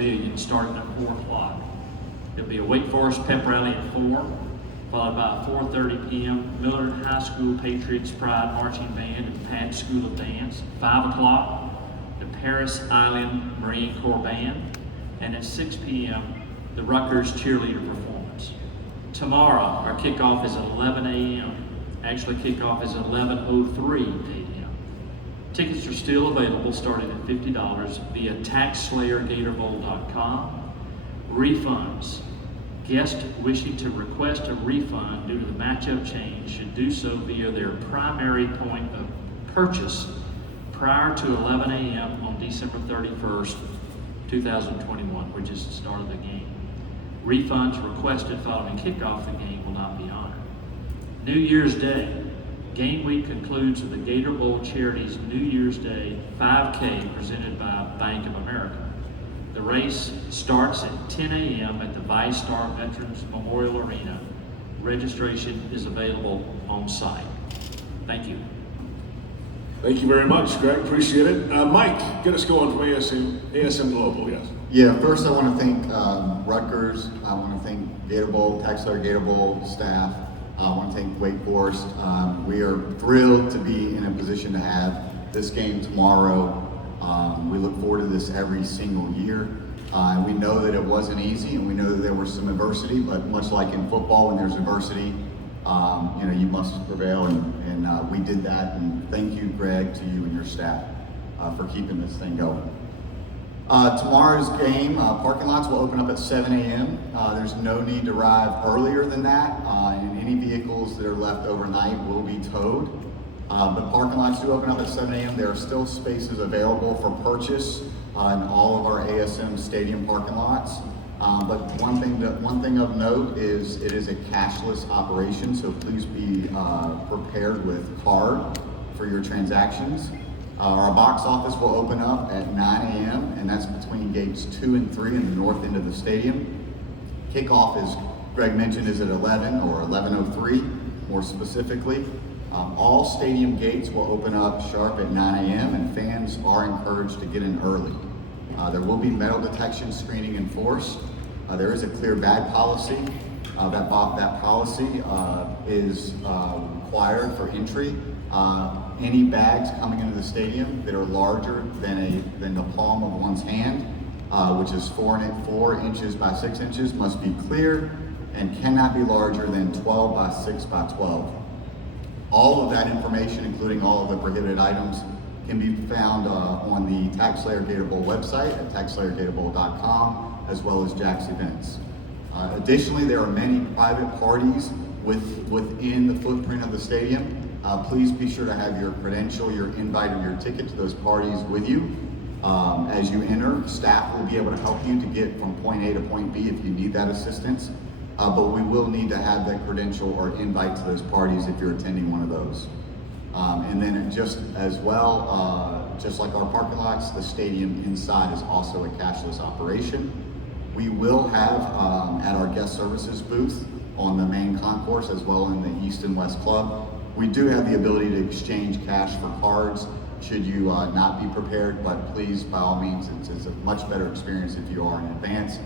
Pavilion starting at 4 o'clock. There'll be a Wake Forest pep rally at 4, followed by a 4:30 p.m. Millard High School Patriots Pride Marching Band and Pat School of Dance. 5 o'clock, the Paris Island Marine Corps Band. And at 6 p.m., the Rutgers Cheerleader Performance. Tomorrow, our kickoff is 11 a.m. Actually, kickoff is 11:03 a.m. Tickets are still available starting at $50 via TaxSlayerGatorBowl.com. Refunds. Guests wishing to request a refund due to the matchup change should do so via their primary point of purchase prior to 11 a.m. on December 31st, 2021, which is the start of the game. Refunds requested following kickoff of the game will not be honored. New Year's Day. Game week concludes with the Gator Bowl Charities New Year's Day 5K presented by Bank of America. The race starts at 10 a.m. at the ViStar Veterans Memorial Arena. Registration is available on site. Thank you. Thank you very much, Greg. Appreciate it. Mike, get us going from ASM Global, yes. Yeah, first I want to thank Rutgers. I want to thank Gator Bowl, TaxSlayer Gator Bowl staff. I want to thank Wake Forest. We are thrilled to be in a position to have this game tomorrow. We look forward to this every single year. We know that it wasn't easy, and we know that there was some adversity, but much like in football, when there's adversity, you must prevail, and we did that. And thank you, Greg, to you and your staff for keeping this thing going. Tomorrow's game, parking lots will open up at 7 a.m. There's no need to arrive earlier than that, and any vehicles that are left overnight will be towed. But parking lots do open up at 7 a.m. There are still spaces available for purchase in all of our ASM Stadium parking lots. But one thing of note is it is a cashless operation, so please be prepared with card for your transactions. Our box office will open up at 9 a.m. and that's between gates 2 and 3 in the north end of the stadium. Kickoff, as Greg mentioned, is at 11 or 11:03 more specifically. All stadium gates will open up sharp at 9 a.m. and fans are encouraged to get in early. There will be metal detection screening enforced. There is a clear bag policy. That policy is required for entry. Any bags coming into the stadium that are larger than the palm of one's hand, which is 4 inches by 6 inches, must be clear and cannot be larger than 12 by 6 by 12. All of that information, including all of the prohibited items, can be found on the TaxSlayer Gator Bowl website at TaxSlayerGatorBowl.com, as well as Jack's events. Additionally, there are many private parties within the footprint of the stadium. Please be sure to have your credential, your invite, or your ticket to those parties with you. As you enter, staff will be able to help you to get from point A to point B if you need that assistance. But we will need to have that credential or invite to those parties if you're attending one of those. And then just as well, just like our parking lots, the stadium inside is also a cashless operation. We will have at our guest services booth on the main concourse as well in the East and West Club. We do have the ability to exchange cash for cards should you not be prepared, but please, by all means, it's a much better experience if you are in advance.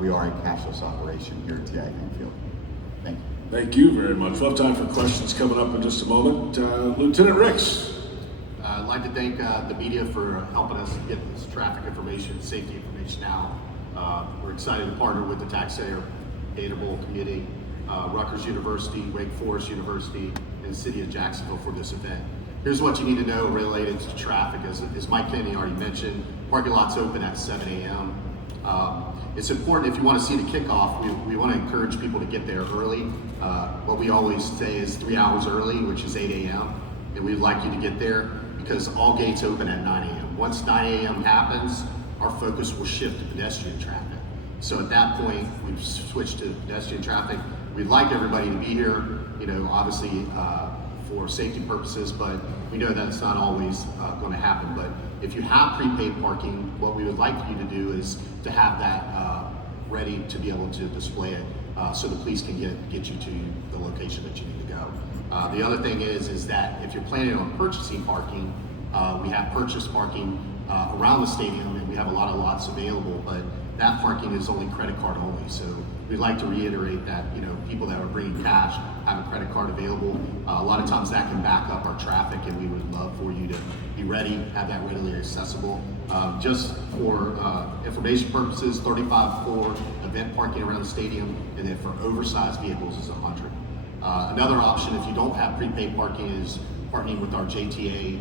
We are a cashless operation here at TI Greenfield. Thank you. Thank you very much. We'll have time for questions coming up in just a moment. Lieutenant Ricks. I'd like to thank the media for helping us get this traffic information, safety information out. We're excited to partner with the TaxSlayer Gator Bowl Committee, Rutgers University, Wake Forest University, and the City of Jacksonville for this event. Here's what you need to know related to traffic. As Mike Kennedy already mentioned, parking lots open at 7 a.m. It's important if you want to see the kickoff, we want to encourage people to get there early. What we always say is 3 hours early, which is 8 a.m. And we'd like you to get there because all gates open at 9 a.m. Once 9 a.m. happens, our focus will shift to pedestrian traffic. So at that point, we've switched to pedestrian traffic. We'd like everybody to be here, obviously for safety purposes, but we know that's not always going to happen. But if you have prepaid parking, what we would like you to do is to have that ready to be able to display it so the police can get you to the location that you need to go. The other thing is that if you're planning on purchasing parking, we have purchase parking around the stadium, and we have a lot of lots available, but that parking is only credit card only. So we'd like to reiterate that, people that are bringing cash have a credit card available. A lot of times that can back up our traffic, and we would love for you to be ready, have that readily accessible. Just for information purposes, 35 for event parking around the stadium, and then for oversized vehicles is 100. Another option, if you don't have prepaid parking, is partnering with our JTA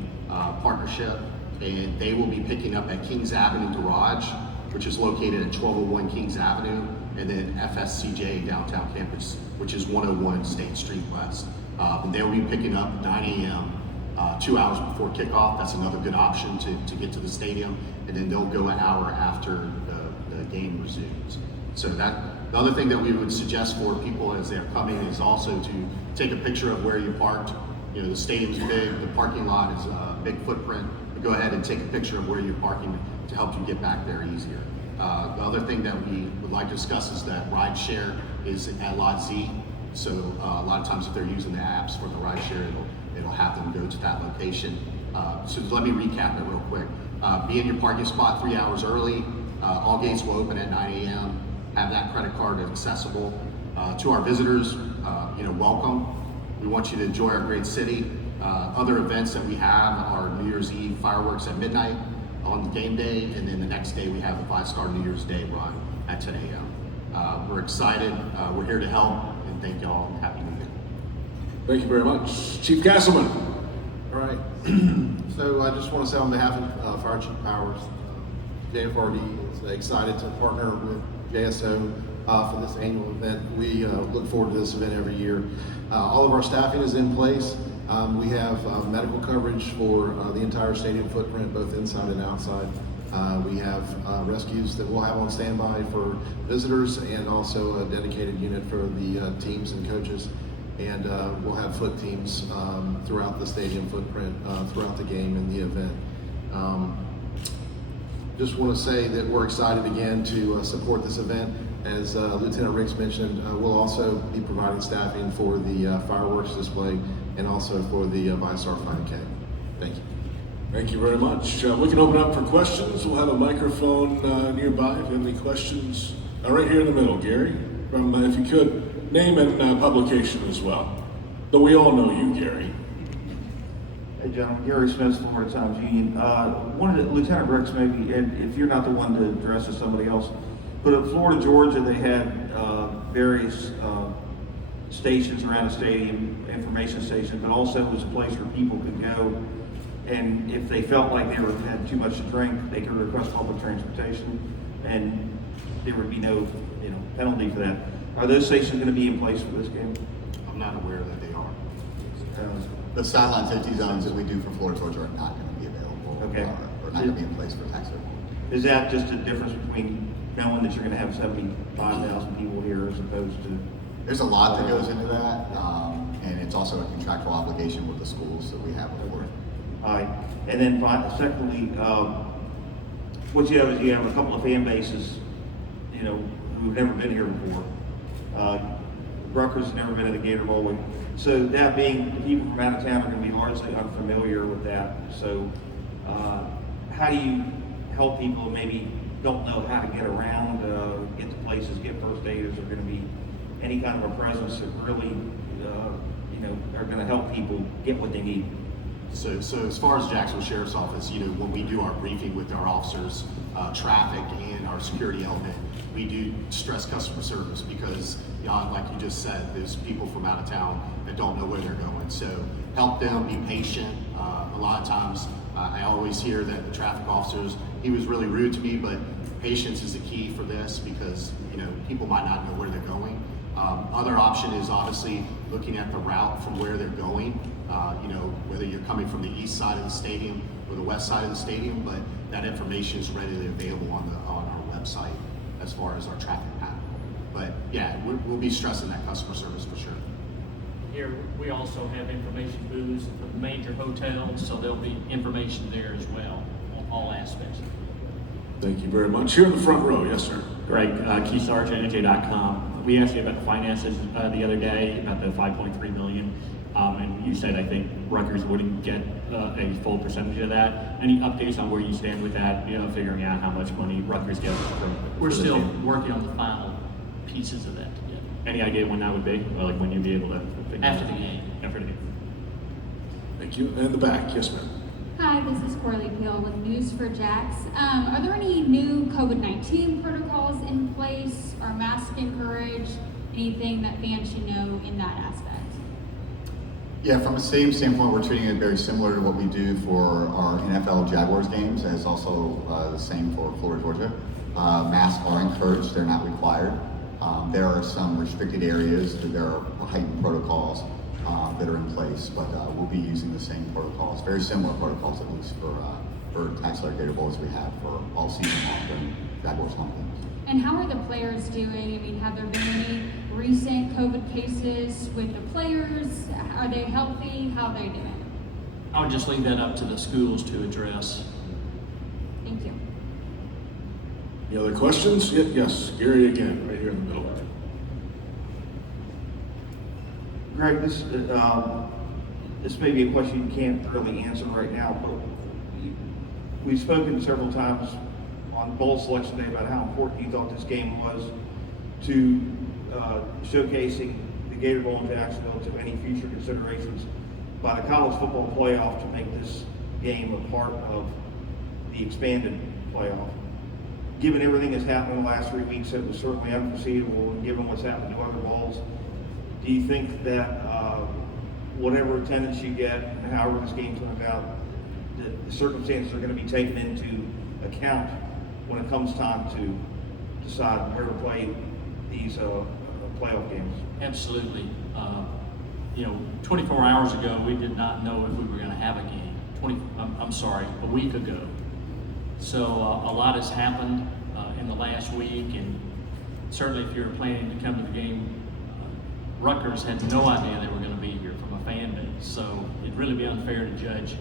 partnership, and they will be picking up at Kings Avenue Garage, which is located at 1201 Kings Avenue, and then FSCJ downtown campus, which is 101 State Street West. And they'll be picking up 9 a.m. 2 hours before kickoff. That's another good option to get to the stadium, and then they'll go an hour after the game resumes. So the other thing that we would suggest for people as they're coming is also to take a picture of where you parked. The stadium's big, the parking lot is a big footprint. But go ahead and take a picture of where you're parking to help you get back there easier. The other thing that we would like to discuss is that ride share is at Lot Z. So a lot of times if they're using the apps for the ride share, it'll have them go to that location. So let me recap it real quick. Be in your parking spot 3 hours early. All gates will open at 9 a.m. Have that credit card accessible. To our visitors, welcome. We want you to enjoy our great city. Other events that we have are New Year's Eve fireworks at midnight on the game day, and then the next day we have a 5-star New Year's Day run at 10 a.m. We're excited. We're here to help, and thank y'all. Happy New Year. Thank you very much. Chief Castleman. All right. So I just want to say on behalf of Fire Chief Powers, JFRD is excited to partner with JSO for this annual event. We look forward to this event every year. All of our staffing is in place. We have medical coverage for the entire stadium footprint, both inside and outside. We have rescues that we'll have on standby for visitors, and also a dedicated unit for the teams and coaches. And we'll have foot teams throughout the stadium footprint, throughout the game and the event. Just want to say that we're excited again to support this event. As Lieutenant Riggs mentioned, we'll also be providing staffing for the fireworks display and also for the ViStar 5K. Thank you. Thank you very much. We can open up for questions. We'll have a microphone nearby. If you have any questions, right here in the middle, Gary. If you could, name and publication as well. Though we all know you, Gary. Hey, John. Gary Smith, Florida Times Union. Lieutenant Riggs, maybe, and if you're not the one to address it, somebody else. But at Florida, Georgia, they had various stations around the stadium, information stations, but also it was a place where people could go, and if they felt like they had too much to drink, they could request public transportation, and there would be no penalty for that. Are those stations going to be in place for this game? I'm not aware that they are. The sideline safety zones that we do for Florida, Georgia are not going to be available. Okay. Or not going to be in place for TaxSlayer. Is that just a difference between knowing that you're going to have 75,000 people here as opposed to? There's a lot that goes into that, and it's also a contractual obligation with the schools that we have before. All right, and then secondly, what you have is you have a couple of fan bases, who've never been here before. Rutgers has never been at a Gator Bowl. So that being, the people from out of town are going to be largely unfamiliar with that. So how do you help people who maybe don't know how to get around, get to places, get first aiders? Are going to be any kind of a presence that really, are going to help people get what they need? So as far as Jacksonville Sheriff's Office, when we do our briefing with our officers, traffic and our security element, we do stress customer service because, like you just said, there's people from out of town that don't know where they're going. So help them, be patient. A lot of times, I always hear that the traffic officers, he was really rude to me, but patience is the key for this because, people might not know where they're going. Other option is obviously looking at the route from where they're going, whether you're coming from the east side of the stadium or the west side of the stadium, but that information is readily available on our website as far as our traffic pattern. But yeah, we'll be stressing that customer service for sure. Here, we also have information booths for the major hotels, so there'll be information there as well on all aspects. Thank you very much. Here in the front row, yes, sir. Greg, Key Sergeant, NJ.com. We asked you about the finances the other day, about the $5.3 million. And you said, I think, Rutgers wouldn't get a full percentage of that. Any updates on where you stand with that, figuring out how much money Rutgers gets from? We're for the still game? working on the final pieces of that together. Any idea when that would be? Or like when you'd be able to? figure After that the out? game. After the game. Thank you. And the back, yes, ma'am. Hi, this is Corley Peel with News for Jax. Are there any new COVID-19 protocols in place? Are masks encouraged? Anything that fans should know in that aspect? Yeah, from a same standpoint, we're treating it very similar to what we do for our NFL Jaguars games, as also the same for Florida, Georgia. Masks are encouraged, they're not required. There are some restricted areas, there are heightened protocols that are in place, but we'll be using the same protocols, very similar protocols at least for TaxSlayer Gator Bowl as we have for all season long during Jaguars home games. And how are the players doing? I mean, have there been any recent COVID cases with the players? Are they healthy? How are they doing? I would just leave that up to the schools to address. Thank you. Any other questions? Yes, Gary again, right here in the middle. Greg, this may be a question you can't really answer right now, but we've spoken several times on bowl selection day about how important you thought this game was to showcasing the Gator Bowl in Jacksonville to any future considerations by the college football playoff to make this game a part of the expanded playoff. Given everything that's happened in the last 3 weeks, it was certainly unforeseeable, and given what's happened to other bowls, do you think that whatever attendance you get, and however this game turns out, that the circumstances are going to be taken into account when it comes time to decide where to play these playoff games? Absolutely. 24 hours ago, we did not know if we were going to have a game. A week ago. So a lot has happened in the last week, and certainly if you're planning to come to the game, Rutgers had no idea they were going to be here from a fan base. So it'd really be unfair to judge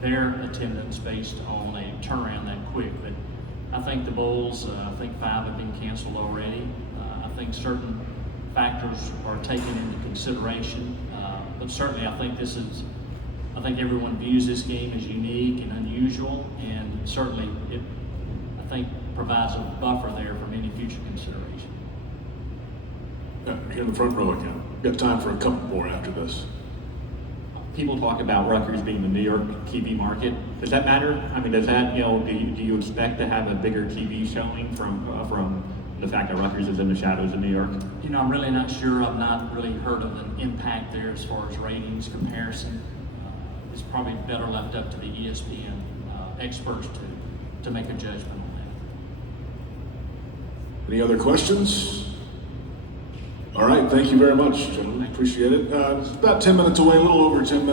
their attendance based on a turnaround that quick. But I think the bowls, I think 5 have been canceled already. I think certain factors are taken into consideration. But certainly I think I think everyone views this game as unique and unusual, and certainly it, I think, provides a buffer there from any future consideration. Yeah, here in the front row again. Got time for a couple more after this. People talk about Rutgers being the New York TV market. Does that matter? I mean, does that, do you expect to have a bigger TV showing from the fact that Rutgers is in the shadows of New York? I'm really not sure. I've not really heard of an impact there as far as ratings comparison. It's probably better left up to the ESPN experts to make a judgment on that. Any other questions? All right, thank you very much, gentlemen. Appreciate it. It's about 10 minutes away, a little over 10 minutes.